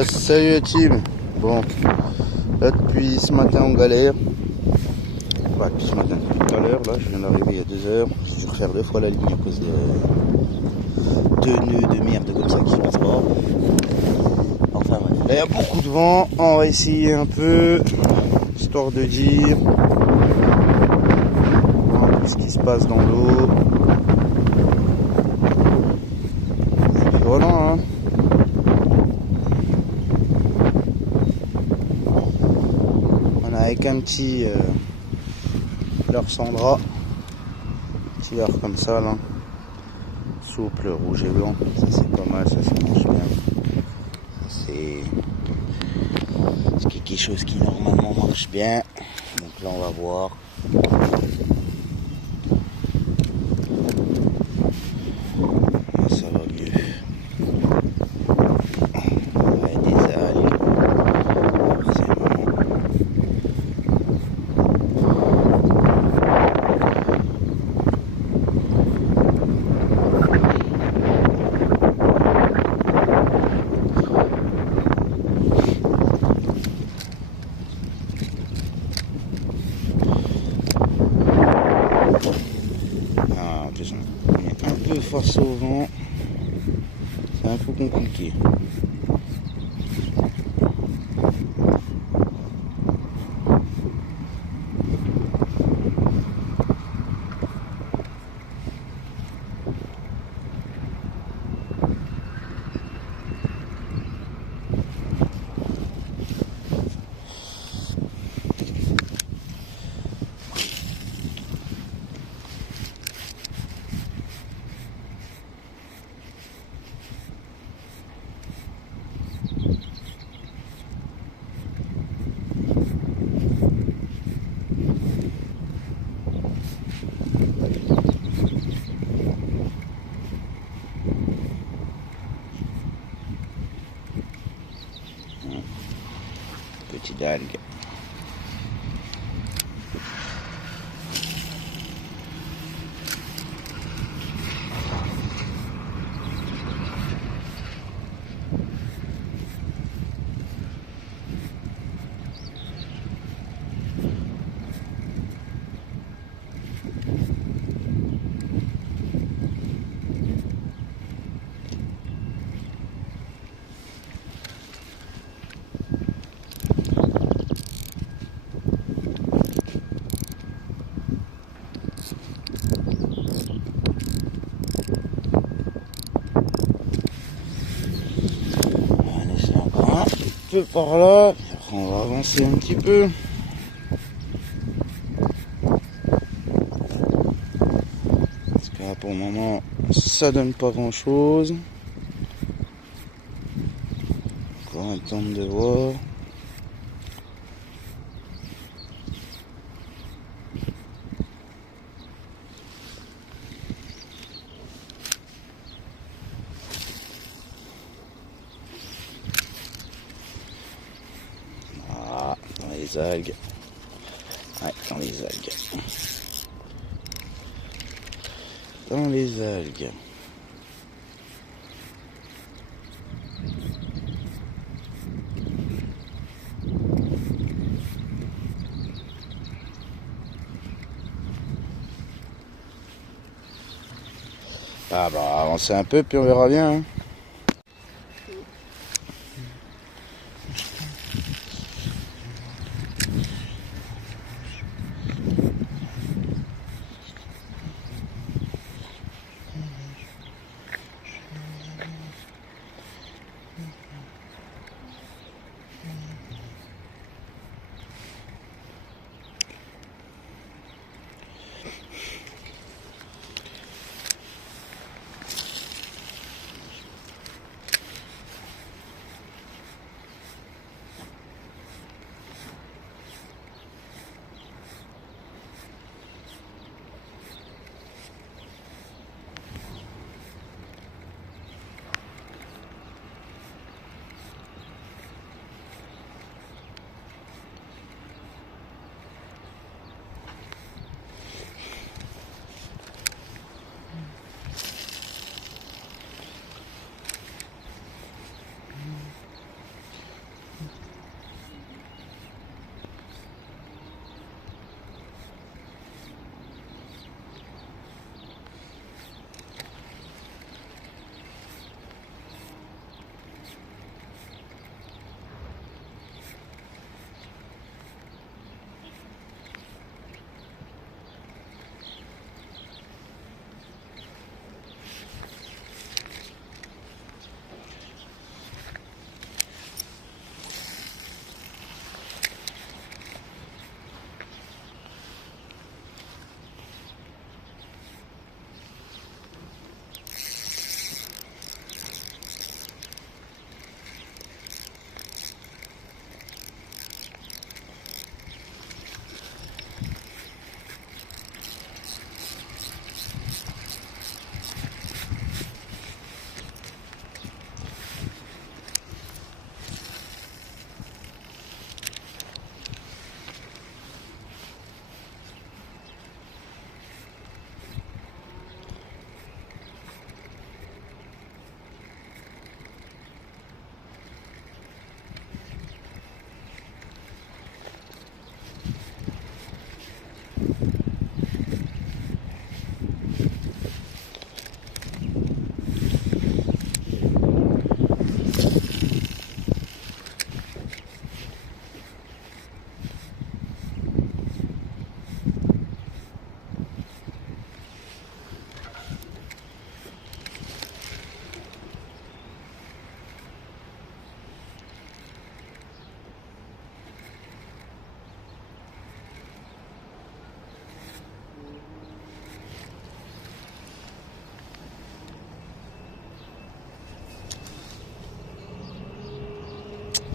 Salut la team. Bon, là depuis ce matin on galère. Enfin, depuis ce matin, depuis tout à l'heure, là je viens d'arriver il y a 2 heures. J'ai dû refaire 2 fois la ligne à cause de 2 nœuds de merde comme ça qui passent pas. Enfin bref, là il y a beaucoup de vent. On va essayer un peu, histoire de dire ce qui se passe dans l'eau. Et puis voilà hein. Avec un petit leurre Sandra, petit leurre comme ça là, souple, rouge et blanc, ça c'est pas mal, ça marche bien. C'est quelque chose qui normalement marche bien, donc là on va voir. Ça va mieux. Ouais, des algues. On est un peu face au vent, c'est un peu compliqué. Petite algue. Par là, après on va avancer un petit peu. Parce que là pour le moment ça donne pas grand chose. Encore attendre de voir. Les algues. Ouais, dans les algues. Dans les algues. Ah bah avancer un peu puis on verra bien. Hein.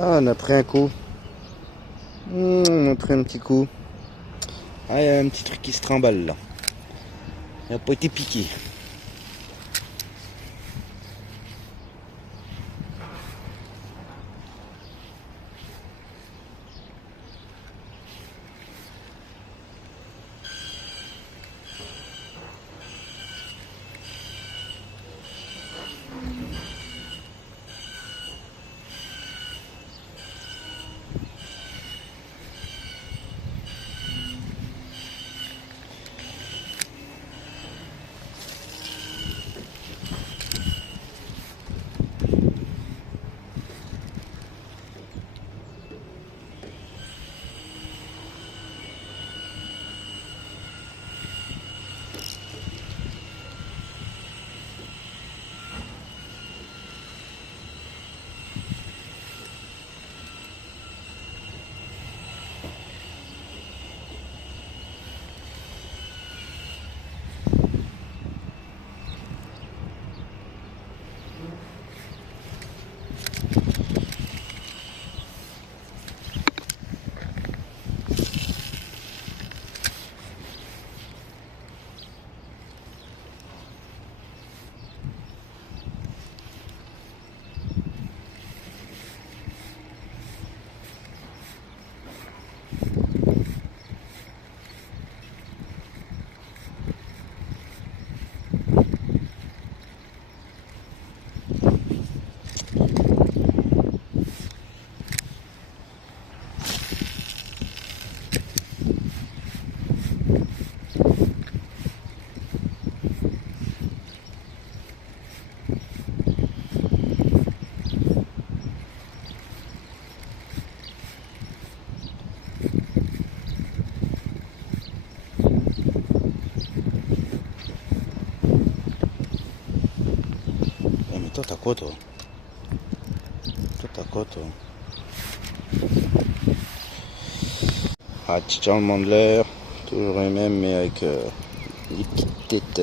Ah, on a pris un coup. On a pris un petit coup. Ah, il y a un petit truc qui se trimballe là. Il n'a pas été piqué. Mais toi, t'as quoi, toi? Toi, t'as quoi, toi? Ah, petit charlement de l'air. Toujours les mêmes, mais avec des petites têtes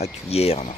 à cuillère, là.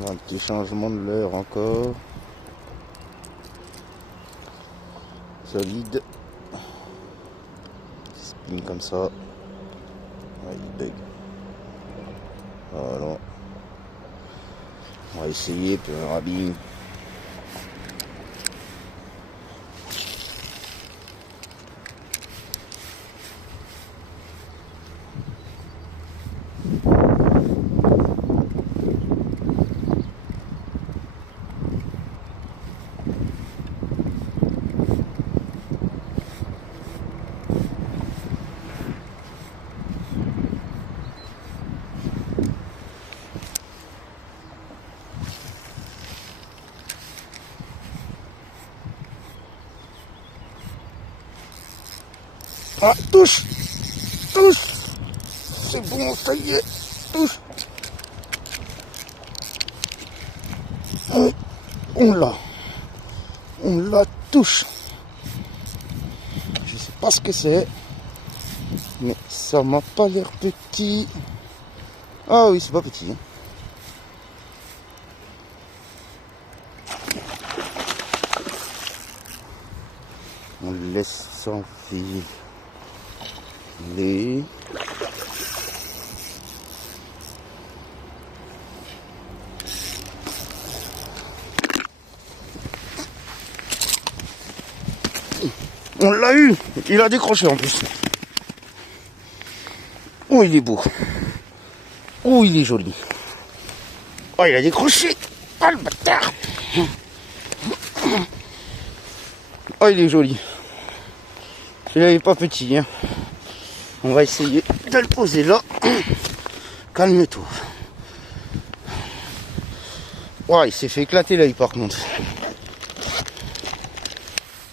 Un petit changement de l'heure encore. Solide. Spin comme ça. Ouais, il bug. Voilà. On va essayer, puis on verra bien. Ah, touche! Touche! C'est bon, ça y est! Touche! On la touche! Je sais pas ce que c'est, mais ça m'a pas l'air petit. Ah oui, c'est pas petit. Hein. On le laisse s'enfiler. On l'a eu. Il a décroché en plus. Oh, il est beau. Oh, il est joli. Oh, il a décroché. Oh, le bâtard. Oh, il est joli. Celui-là, il est pas petit. Hein. On va essayer de le poser là. Calme-toi. Oh, il s'est fait éclater l'œil par contre.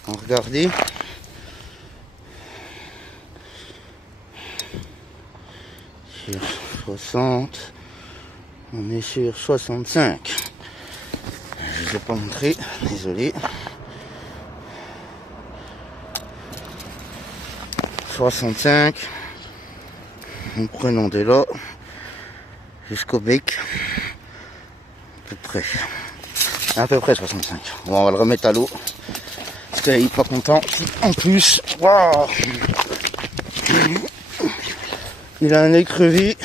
Regardez. Sur 60. On est sur 65. Je ne vais pas montrer. Désolé. 65. En prenant de là jusqu'au bec. À peu près 65. Bon, on va le remettre à l'eau. Parce qu'il est pas content. En plus, wow, il a un œil crevé.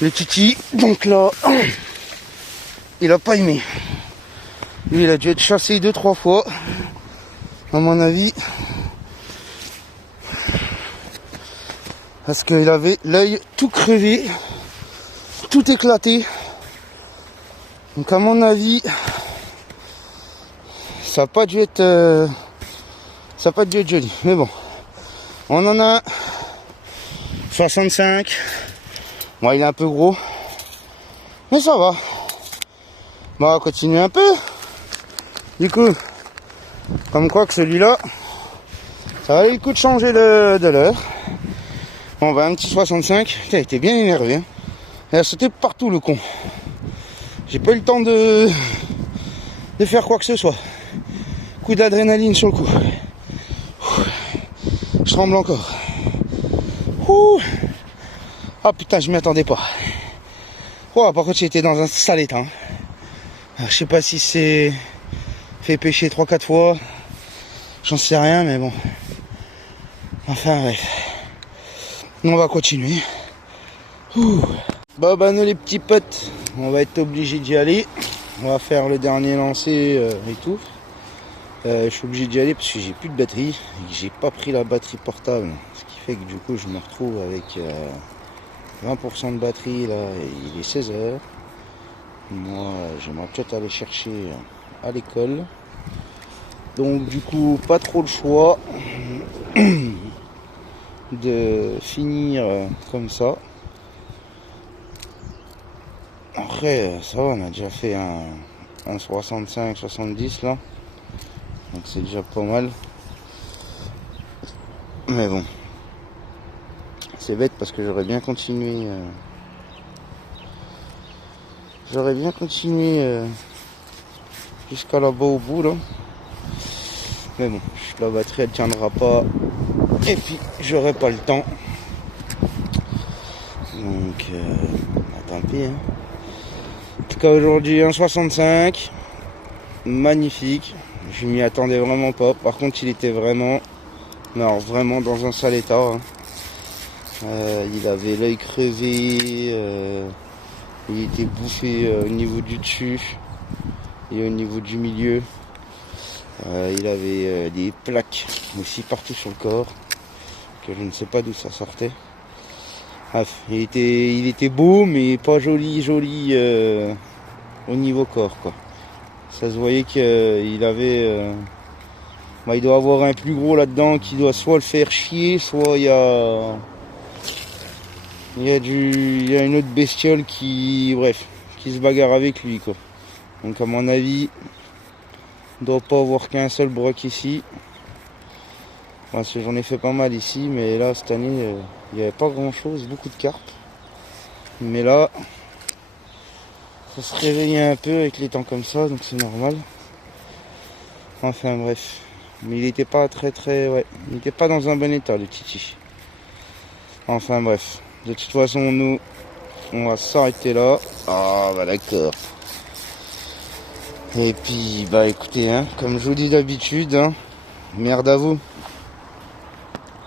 Le titi. Donc là, il a pas aimé. Lui, il a dû être chassé 2-3 fois. À mon avis. Parce qu'il avait l'œil tout crevé. Tout éclaté. Donc à mon avis, ça n'a pas dû être joli. Mais bon, on en a 65. Bon, il est un peu gros, mais ça va. Bon, on va continuer un peu. Du coup, comme quoi que celui-là, ça valait le coup de changer de l'heure. Bon, bah un petit 65. Il était bien énervé. Hein. Il a sauté partout le con. J'ai pas eu le temps de faire quoi que ce soit. Coup d'adrénaline sur le coup. Je tremble encore. Ah putain, je m'y attendais pas. Oh, par contre, j'étais dans un sale état. Alors, je sais pas si c'est fait pêcher 3-4 fois. J'en sais rien, mais bon. Enfin, bref. On va continuer. Bah, nous les petits potes, on va être obligé d'y aller. On va faire le dernier lancer et tout. Je suis obligé d'y aller parce que j'ai plus de batterie. J'ai pas pris la batterie portable. Ce qui fait que du coup je me retrouve avec 20% de batterie là. Et il est 16h. Moi j'aimerais peut-être aller chercher à l'école. Donc du coup pas trop le choix de finir comme ça. Après, ça va, on a déjà fait un 65-70 là. Donc c'est déjà pas mal. Mais bon. C'est bête parce que j'aurais bien continué. Jusqu'à là-bas au bout là. Mais bon, la batterie elle tiendra pas. Et puis j'aurai pas le temps. Donc tant pis. Hein. Jusqu'à aujourd'hui 1,65. Magnifique. Je m'y attendais vraiment pas. Par contre il était vraiment, non, vraiment dans un sale état, hein. Il avait l'œil crevé, il était bouffé au niveau du dessus et au niveau du milieu. Il avait des plaques aussi partout sur le corps, que je ne sais pas d'où ça sortait. Bref, il était beau mais pas joli au niveau corps, quoi. Ça se voyait qu'il avait... il doit avoir un plus gros là-dedans qui doit soit le faire chier, soit il y a une autre bestiole qui se bagarre avec lui, quoi. Donc à mon avis, il ne doit pas avoir qu'un seul broc ici. Parce que j'en ai fait pas mal ici, mais là cette année il n'y avait pas grand chose, beaucoup de carpes. Mais là, ça se réveillait un peu avec les temps comme ça, donc c'est normal. Enfin bref. Mais il n'était pas il n'était pas dans un bon état, le Titi. Enfin bref. De toute façon, nous, on va s'arrêter là. Ah bah d'accord. Et puis, bah écoutez, hein, comme je vous dis d'habitude, hein, merde à vous.